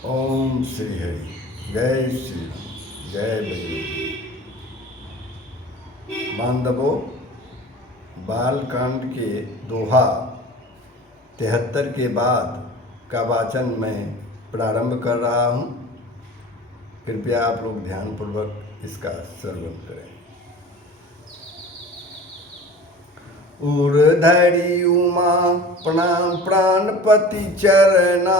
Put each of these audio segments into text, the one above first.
ओम श्री हरि। जय श्री राम। जय बजरंग। बांधवों, बालकांड के दोहा 73 के बाद का वाचन मैं प्रारंभ कर रहा हूँ। कृपया आप लोग ध्यानपूर्वक इसका श्रवण करें। उर्धरी उमा प्राणपति चरना,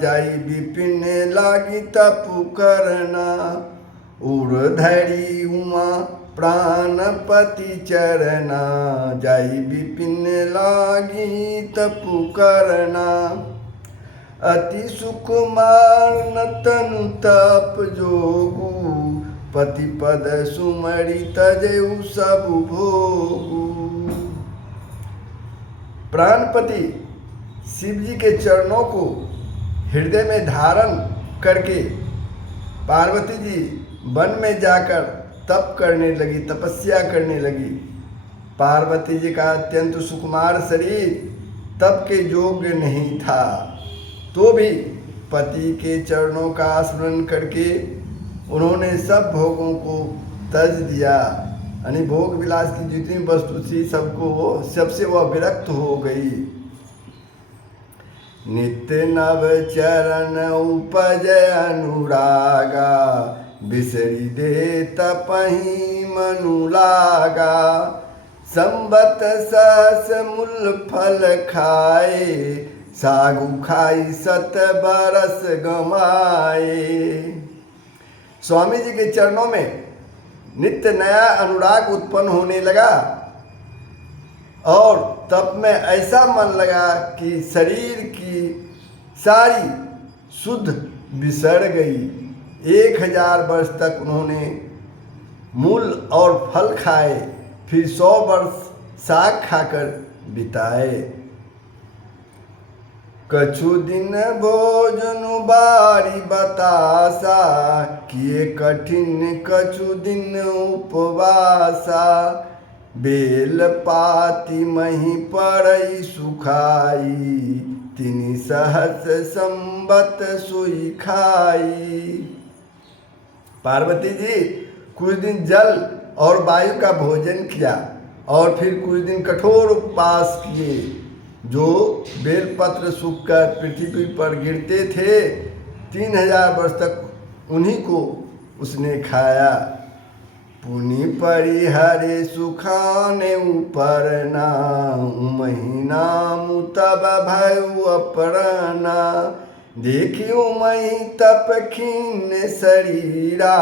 जाई विपिन लागी तपु करना। उर्धरी उमा प्राणपति चरना, जाई विपिन लागी तपु करना। अति सुकुमार न तनु तप जोगु, पति पद सुमरि तजेउ सब भोगु। प्राणपति शिव जी के चरणों को हृदय में धारण करके पार्वती जी वन में जाकर तप करने लगी, तपस्या करने लगी। पार्वती जी का अत्यंत सुकुमार शरीर तप के योग्य नहीं था, तो भी पति के चरणों का स्मरण करके उन्होंने सब भोगों को तज दिया। यानी भोग विलास की जितनी वस्तु थी सबसे वह विरक्त हो गई। नित्य नव चरण उपज अनुरागा, बिसरी दे तपहि मनु लागा। संबत सहस मूल फल खाए, सागु खाई सत बरस गमाए। स्वामी जी के चरणों में नित्य नया अनुराग उत्पन्न होने लगा और तप में ऐसा मन लगा कि शरीर की सारी शुद्ध बिसर गई। 1000 वर्ष तक उन्होंने मूल और फल खाए, फिर 100 वर्ष साग खाकर बिताए। कछु दिन भोजन बारी बतासा, किए कठिन कछु दिन उपवासा। बेल पाती मही पड़ई सुखाई, तिनि सहस संबत सोई खाई। पार्वती जी कुछ दिन जल और वायु का भोजन किया और फिर कुछ दिन कठोर उपवास किए। जो बेलपत्र सूखकर पृथ्वी पर गिरते थे, 3000 वर्ष तक उन्हीं को उसने खाया। पुनि परिहरे सुखाने ऊपर महीना तब भयु अपरना। देखियो मही तप खीन शरीरा,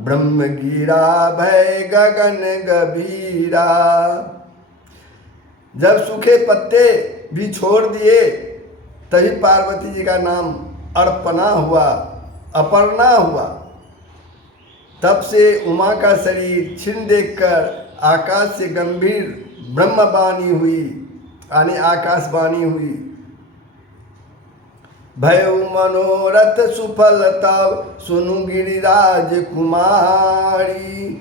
ब्रह्म गिरा भय गगन गभीरा। जब सूखे पत्ते भी छोड़ दिए तभी पार्वती जी का नाम अर्पणा हुआ, अपर्णा हुआ। तब से उमा का शरीर छिन्न देखकर आकाश से गंभीर ब्रह्मवाणी हुई, यानी आकाशवाणी हुई। भयउ मनोरथ सुफल तब, सुनु गिरिराज कुमारी।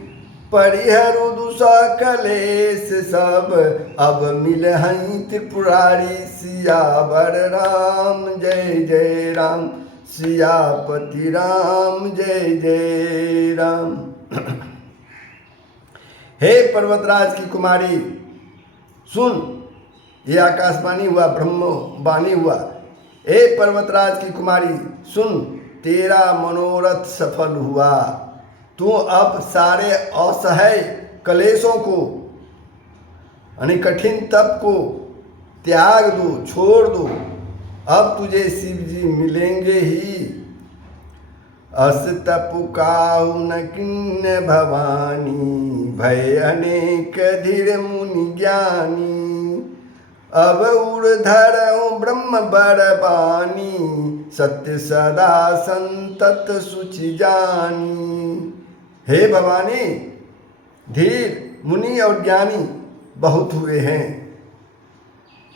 परिहरु दुसा कलेश सब, अब मिलहि त्रिपुरारी। सियावर राम जय जय राम, सियापति राम जय जय राम। हे पर्वतराज की कुमारी सुन, ये आकाशवाणी हुआ, ब्रह्मवाणी हुआ। हे पर्वतराज की कुमारी सुन, तेरा मनोरथ सफल हुआ। तू अब सारे असह्य कलेशों को, यानी कठिन तप को त्याग दो, छोड़ दो। अब तुझे शिव जी मिलेंगे ही। अस तपु काहु न किन्न भवानी, भय अनेक धीर मुनि ज्ञानी। अब उर्धर ब्रह्म बरबानी, सत्य सदा संतत सुचि जानी। हे भवानी, धीर मुनि और ज्ञानी बहुत हुए हैं,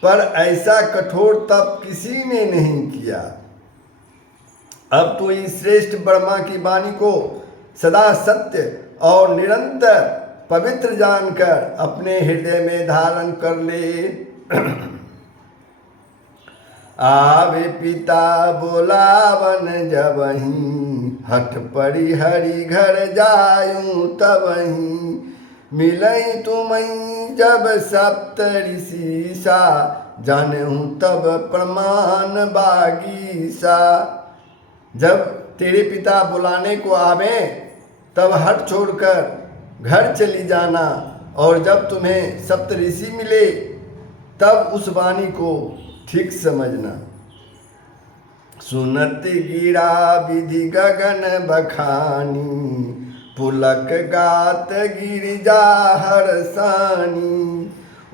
पर ऐसा कठोर तप किसी ने नहीं किया। अब तो इस श्रेष्ठ ब्रह्मा की वाणी को सदा सत्य और निरंतर पवित्र जानकर अपने हृदय में धारण कर ले। आवे पिता बोलावन जबहीं, हठ पड़ी हरि घर जायूं तबहीं। मिलई तुमई जब सप्त ऋषि जानहूँ तब प्रमाण बागीसा। जब तेरे पिता बुलाने को आवे तब हट छोड़कर घर चली जाना, और जब तुम्हें सप्त ऋषि मिले तब उस वाणी को ठीक समझना। सुनत गिरा विधि गगन बखानी, पुलक गात गिरिजा हरसानी।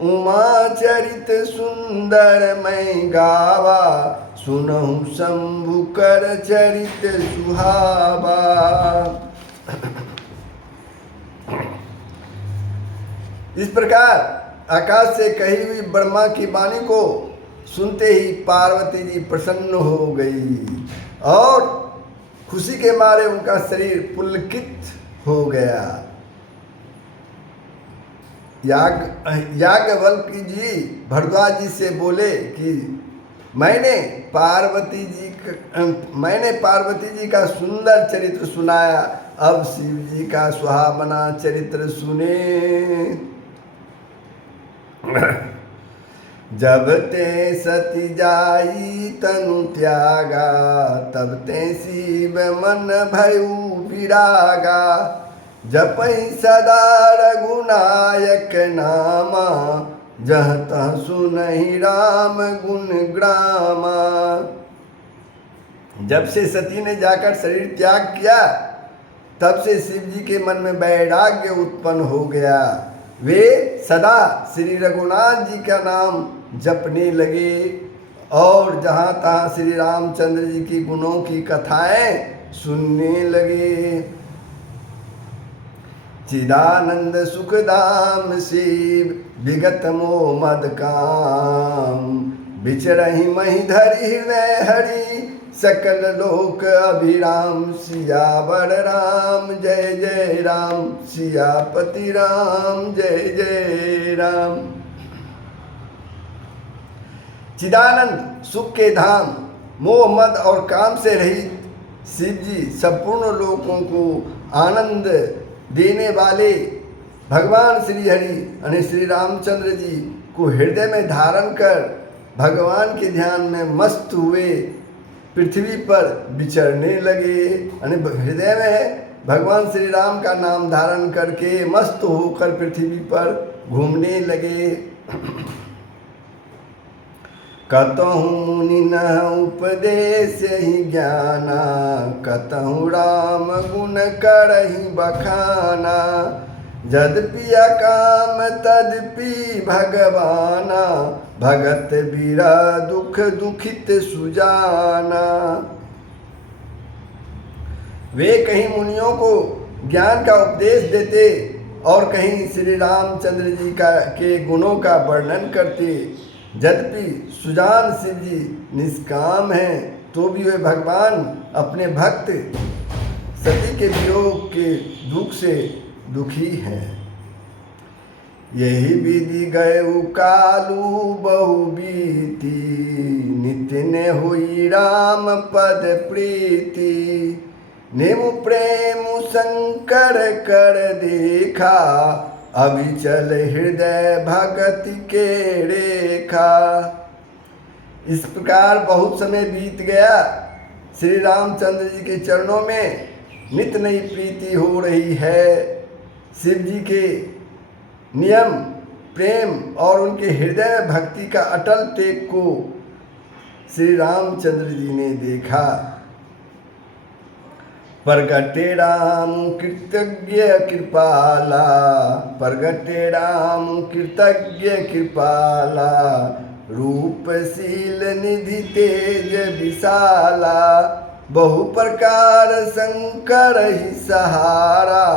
उमा चरित सुंदर मैं गावा, सुनहु शंभु कर चरित सुहावा। इस प्रकार आकाश से कही हुई ब्रह्मा की वाणी को सुनते ही पार्वती जी प्रसन्न हो गई और खुशी के मारे उनका शरीर पुलकित हो गया। याज्ञवल्क्य जी भरद्वाज जी से बोले कि मैंने पार्वती जी का सुंदर चरित्र सुनाया, अब शिव जी का सुहावना चरित्र सुने। जब ते सती जाई तनु त्यागा, तब ते शिव मन भयु विरागा। जपहि सदा रघुनायक नामा, जह तह सुनहि राम गुण ग्रामा। जब से सती ने जाकर शरीर त्याग किया तब से शिव जी के मन में वैराग्य उत्पन्न हो गया। वे सदा श्री रघुनाथ जी का नाम जपने लगे और जहाँ तहाँ श्री रामचंद्र जी की गुणों की कथाएं सुनने लगे। चिदानंद सुखदाम शिव विगत मोह मद काम, बिचरहि मही धरि हृदय हरि, सकल लोक अभिराम। सियावर राम जय जय राम, सियापति राम जय जय राम। चिदानंद सुख के धाम, मोह मद और काम से रहित शिव जी संपूर्ण लोकों को आनंद देने वाले भगवान श्री हरि यानी श्री रामचंद्र जी को हृदय में धारण कर भगवान के ध्यान में मस्त हुए पृथ्वी पर विचरने लगे। यानी हृदय में भगवान श्री राम का नाम धारण करके मस्त होकर पृथ्वी पर घूमने लगे। कतहु मुनि न उपदेश ही ज्ञाना, कतहु राम गुण करहि बखाना। जदपि अकाम तदपि भगवाना, भगत बीरा दुख दुखित सुजाना। वे कहीं मुनियों को ज्ञान का उपदेश देते और कहीं श्री रामचंद्र जी के गुणों का वर्णन करते। यद्यपि सुजान शिव जी निष्काम हैं तो भी वे भगवान अपने भक्त सती के वियोग के दुख से दुखी हैं। यही विधि गयु कालू बहु बीती, नित्य ने हुई राम पद प्रीति। नेमु प्रेम शंकर कर देखा, अविचल हृदय भगति के रेखा। इस प्रकार बहुत समय बीत गया। श्री रामचंद्र जी के चरणों में नित नई प्रीति हो रही है। शिव जी के नियम प्रेम और उनके हृदय में भक्ति का अटल तेग को श्री रामचंद्र जी ने देखा। प्रगटे राम कृतज्ञ कृपाला, प्रगटे राम कृतज्ञ कृपाला। रूपशील निधि तेज विशाला, बहु प्रकार शंकर ही सहारा।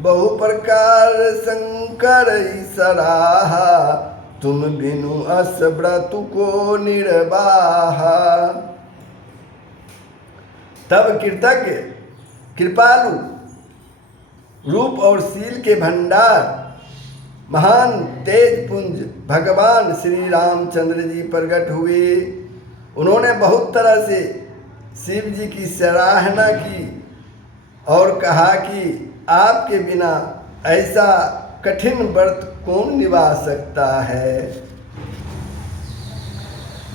बहु प्रकार शंकर ही सराहा, तुम बिनु अस व्रत को निर्वाहा। तब कृतज्ञ कृपालु रूप और शील के भंडार महान तेज पुंज भगवान श्री रामचंद्र जी प्रकट हुए उन्होंने बहुत तरह से शिव जी की सराहना की और कहा कि आपके बिना ऐसा कठिन व्रत कौन निभा सकता है।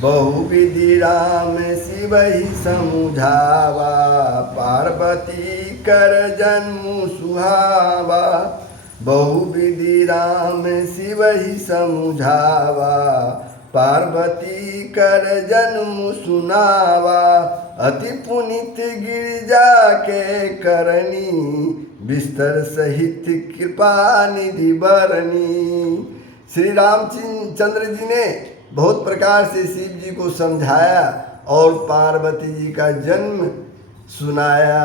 बहुविधि राम शिव ही समुझावा, पार्वती कर जन्म सुहावा। बहुविधि राम शिव ही समुझावा, पार्वती कर जन्म सुनावा। अति पुनित गिरिजा के करनी, बिस्तर सहित कृपा निधि बरनी। श्री रामचंद्र जी ने बहुत प्रकार से शिव जी को समझाया और पार्वती जी का जन्म सुनाया।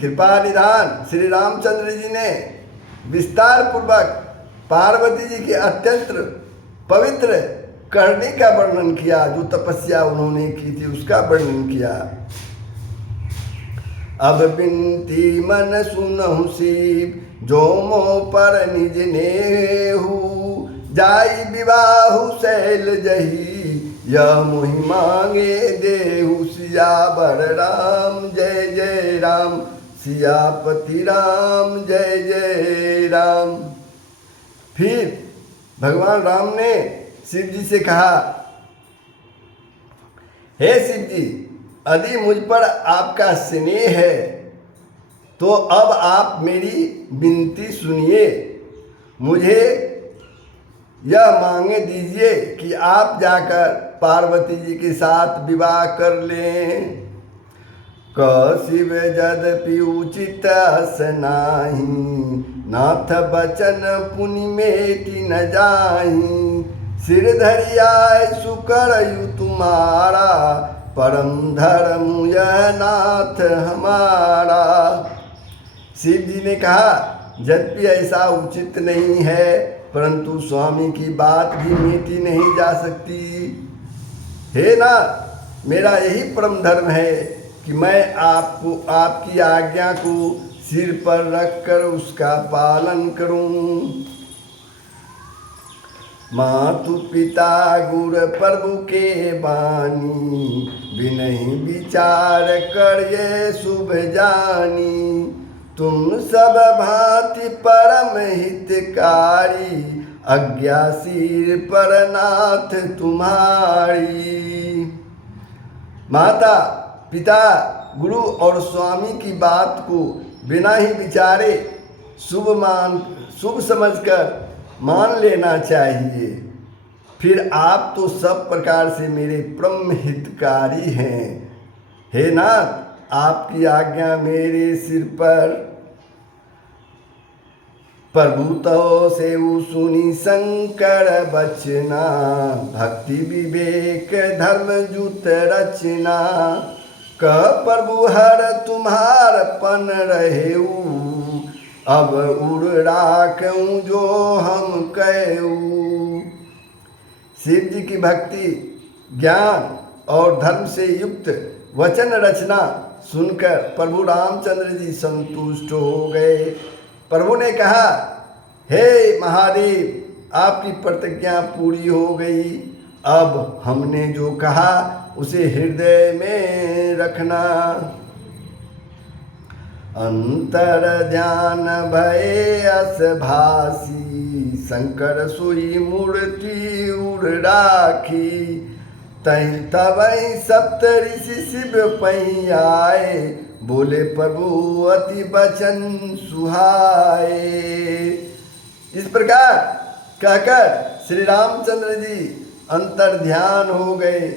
कृपा निधान श्री रामचंद्र जी ने विस्तार पूर्वक पार्वती जी के अत्यंत पवित्र करने का वर्णन किया, जो तपस्या उन्होंने की थी उसका वर्णन किया। अब बिनती मन सुनहु शिव, जो मोह पर निज नेहु। जाई विवाहु शैल जही, यह मोहि मांगे देहु। सियावर राम जय जय राम, सियापति राम जय जय राम। फिर भगवान राम ने शिव जी से कहा, हे शिव जी, यदि मुझ पर आपका स्नेह है तो अब आप मेरी विनती सुनिए। मुझे यह मांगे दीजिए कि आप जाकर पार्वती जी के साथ विवाह कर लें। शिव यद्यपि उचित हस नाही, नाथ बचन पुनि मेटि न जाही। सिर धरियाय सुकरयु तुम्हारा, परम धर्म यह नाथ हमारा। शिव जी ने कहा, यद्यपि ऐसा उचित नहीं है, परंतु स्वामी की बात भी मीठी नहीं जा सकती। हे नाथ, मेरा यही परम धर्म है कि मैं आपको आपकी आज्ञा को सिर पर रखकर उसका पालन करूं। मातु पिता गुर प्रभु के बानी, बिनहि विचार कर ये शुभ जानी। तुम सब भांति परम हितकारी, आज्ञा सिर पर नाथ तुम्हारी। माता पिता गुरु और स्वामी की बात को बिना ही विचारे शुभ समझकर मान लेना चाहिए। फिर आप तो सब प्रकार से मेरे परम हितकारी हैं। हे नाथ, आपकी आज्ञा मेरे सिर पर। प्रभु तो से सुनी शंकर बचना, भक्ति विवेक धर्म जुत रचना। कह प्रभु हर तुम्हार पन रहेऊ, अब उड़ राखूं जो हम कहूँ। शिव जी की भक्ति ज्ञान और धर्म से युक्त वचन रचना सुनकर प्रभु रामचंद्र जी संतुष्ट हो गए। प्रभु ने कहा, हे महादेव, आपकी प्रतिज्ञा पूरी हो गई। अब हमने जो कहा उसे हृदय में रखना। अंतर ध्यान भय अस भासी, शंकर सोई मूर्ति उड़ राखी। तहि तबहि सप्त ऋषि शिव पै आए, बोले प्रभु अति बचन सुहाए। इस प्रकार कहकर श्री रामचंद्र जी अंतर ध्यान हो गए।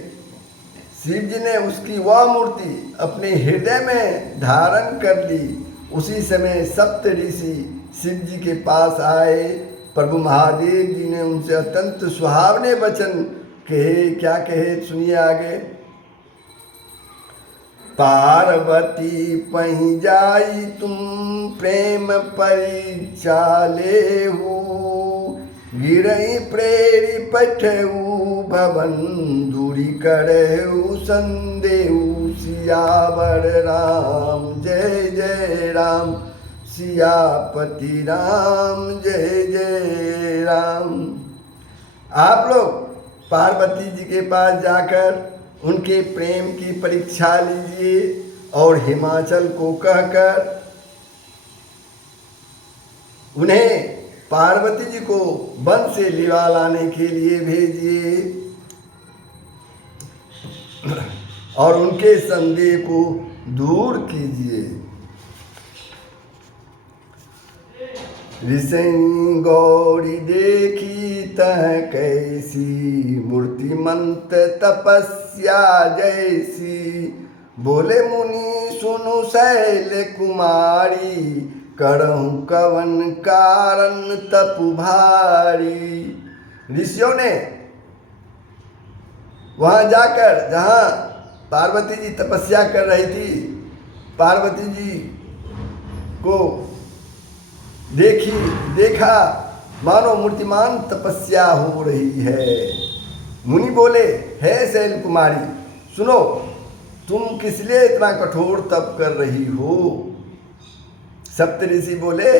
शिव जी ने उसकी वह मूर्ति अपने हृदय में धारण कर ली। उसी समय सप्त ऋषि शिव जी के पास आए। प्रभु महादेव जी ने उनसे अत्यंत सुहावने वचन कहे। क्या कहे सुनिए आगे। पार्वती पहि जाई तुम प्रेम परीक्षा लेहु, गिरई प्रेरी पठऊ भवन दूरी करहु संदेहु। सियावर राम जय जय राम, सियापति राम जय जय राम। आप लोग पार्वती जी के पास जाकर उनके प्रेम की परीक्षा लीजिए और हिमाचल को कहकर उन्हें पार्वती जी को वन से लिवा लाने के लिए भेजिए और उनके संदेह को दूर कीजिए। ऋषि गौरी देखी तह कैसी, मूर्तिमंत तपस्या जैसी। बोले मुनि सुनु शैल कुमारी, करहूं कवन कारण तपु भारी। ऋषियों ने वहां जाकर, जहां पार्वती जी तपस्या कर रही थी, पार्वती जी को देखा मानो मूर्तिमान तपस्या हो रही है। मुनि बोले, हे शैल कुमारी सुनो, तुम किस लिए इतना कठोर तप कर रही हो? सप्तऋषि बोले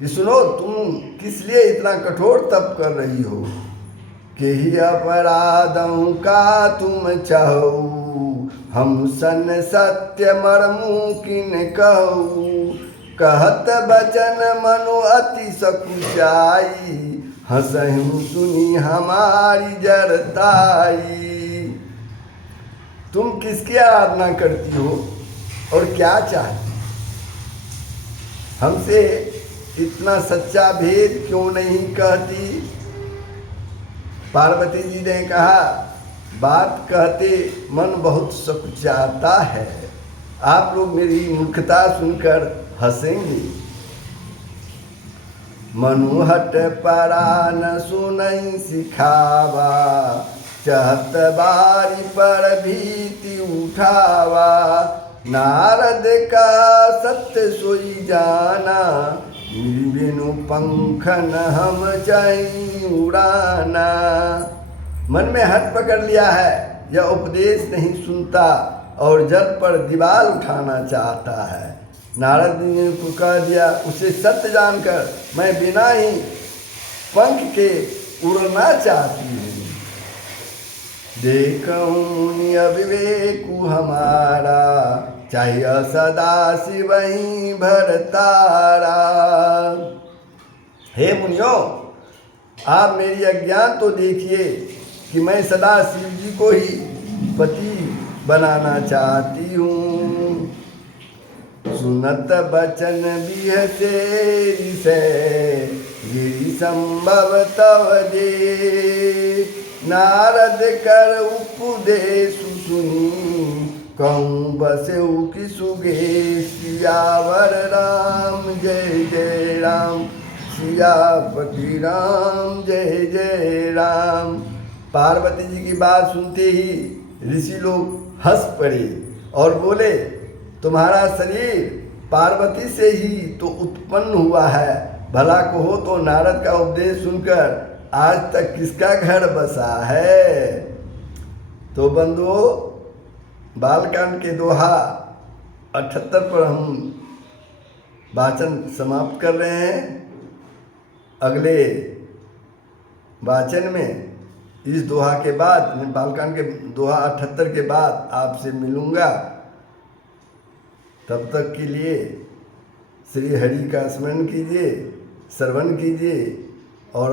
कि सुनो, तुम किस लिए इतना कठोर तप कर रही हो? के ही अपराधों का तुम चाहो, हम सन सत्य मरमु किन कहू। कहत बचन मनु अति सकुचाई, हंसहु सुनी हमारी जड़ताई। तुम किसकी आराधना करती हो और क्या चाहती? हमसे इतना सच्चा भेद क्यों नहीं कहती? पार्वती जी ने कहा, बात कहते मन बहुत सकुचाता है। आप लोग मेरी मूर्खता सुनकर हंसेंगे। मनुहट परान सुनई सिखावा, चहत बारी पर भीति उठावा। नारद का सत्य सोई जाना, बिनु पंखन हम चाही उड़ाना। मन में हट पकड़ लिया है, यह उपदेश नहीं सुनता और जल पर दीवार उठाना चाहता है। नारद ने को कह दिया, उसे सत्य जानकर मैं बिना ही पंख के उड़ना चाहती हूँ। देखूं अविवेकु हमारा, चाहिए सदा शिव ही भरतारा। हे मुनियो, आप मेरी अज्ञान तो देखिए कि मैं सदा शिव जी को ही पति बनाना चाहती हूँ। सुनत बचन बिहसे ऋषे, गिरि संभव तव दे। नारद कर उपदेश सुनी, कहूँ बसेऊ की सुगे। सियावर राम जय जय राम, सियापति राम जय जय राम। पार्वती जी की बात सुनते ही ऋषि लोग हंस पड़े और बोले, तुम्हारा शरीर पार्वती से ही तो उत्पन्न हुआ है। भला कहो तो नारद का उपदेश सुनकर आज तक किसका घर बसा है? तो बंधुओं, बालकांड के दोहा 78 पर हम वाचन समाप्त कर रहे हैं। अगले वाचन में इस दोहा के बाद, बालकांड के दोहा 78 के बाद आपसे मिलूँगा। तब तक के लिए श्री हरि का स्मरण कीजिए, श्रवण कीजिए और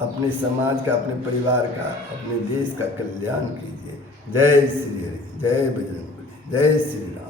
अपने समाज का, अपने परिवार का, अपने देश का कल्याण कीजिए। जय श्री हरि, जय बजरंगबली, जय श्री राम।